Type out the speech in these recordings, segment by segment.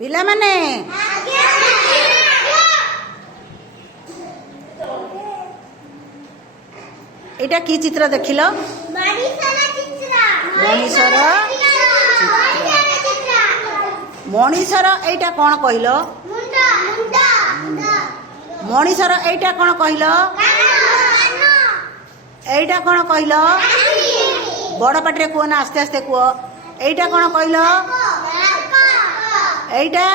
ପିଲାମାନେ ଏଇଟା କି ଚିତ୍ର ଦେଖିଲ? ମଣିଷର ଏଇଟା କ'ଣ କହିଲ? ମଣିଷର ଏଇଟା କ'ଣ କହିଲ? ଏଇଟା କ'ଣ କହିଲ? ବଡ଼ ପାଟିରେ କୁହ ନା ଆସ୍ତେ ଆସ୍ତେ କୁହ। ଏଇଟା କ'ଣ କହିଲ? ଏଇଟା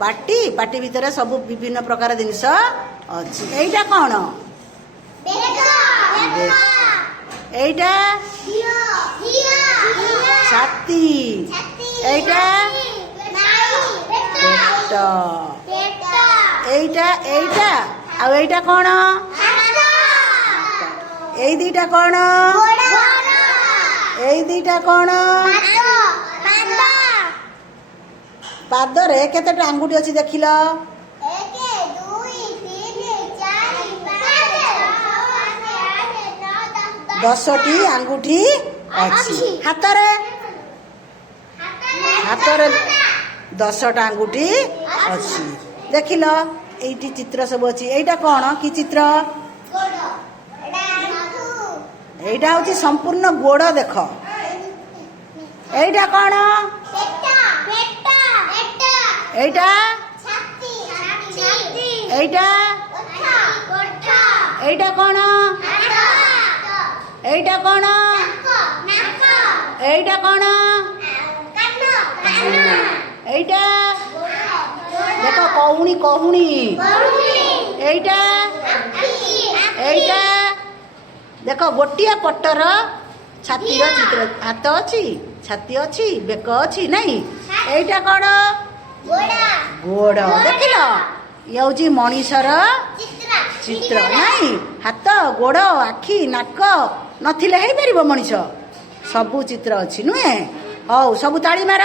ପାଟି। ପାଟି ଭିତରେ ସବୁ ବିଭିନ୍ନ ପ୍ରକାର ଜିନିଷ ଅଛି। ଏଇଟା କ'ଣ? ଏଇଟା ଛାତି। ଏଇଟା ପେଟ। ଏଇଟା ଏଇଟା ଆଉ ଏଇଟା କ'ଣ? ଏଇ ଦିଟା କ'ଣ? ଏଇ ଦିଟା କ'ଣ? ପାଦରେ କେତେଟା ଆଙ୍ଗୁଠି ଅଛି ଦେଖିଲ? 10ଟି ଆଙ୍ଗୁଠି ଅଛି। ହାତରେ 10ଟା ଆଙ୍ଗୁଠି ଅଛି। ଦେଖିଲ ଏଇଠି ଚିତ୍ର ସବୁ ଅଛି। ଏଇଟା କ'ଣ? କି ଚିତ୍ର? ଏଇଟା ହଉଛି ସମ୍ପୂର୍ଣ୍ଣ ଗୋଡ଼। ଦେଖ ଏଇଟା କ'ଣ? ଏଇଟା ଏଇଟା ଏଇଟା କ'ଣ? ଏଇଟା କ'ଣ? ଏଇଟା କ'ଣ? ଏଇଟା ଦେଖ କହୁଣି କହୁଣି। ଏଇଟା ଏଇଟା ଦେଖ ଗୋଟିଏ ପଟର ଛାତିର ଚିତ୍ର। ହାତ ଅଛି, ଛାତି ଅଛି, ବେକ ଅଛି ନାଇଁ? ଏଇଟା କ'ଣ? ଗୋଡ଼। ଦେଖିଲ ଇଏ ହଉଛି ମଣିଷର ଚିତ୍ର ନାଇଁ? ହାତ, ଗୋଡ଼, ଆଖି, ନାକ ନଥିଲେ ହେଇପାରିବ ମଣିଷ? ସବୁ ଚିତ୍ର ଅଛି ନୁହେଁ? ହଉ ସବୁ ତାଳି ମାର।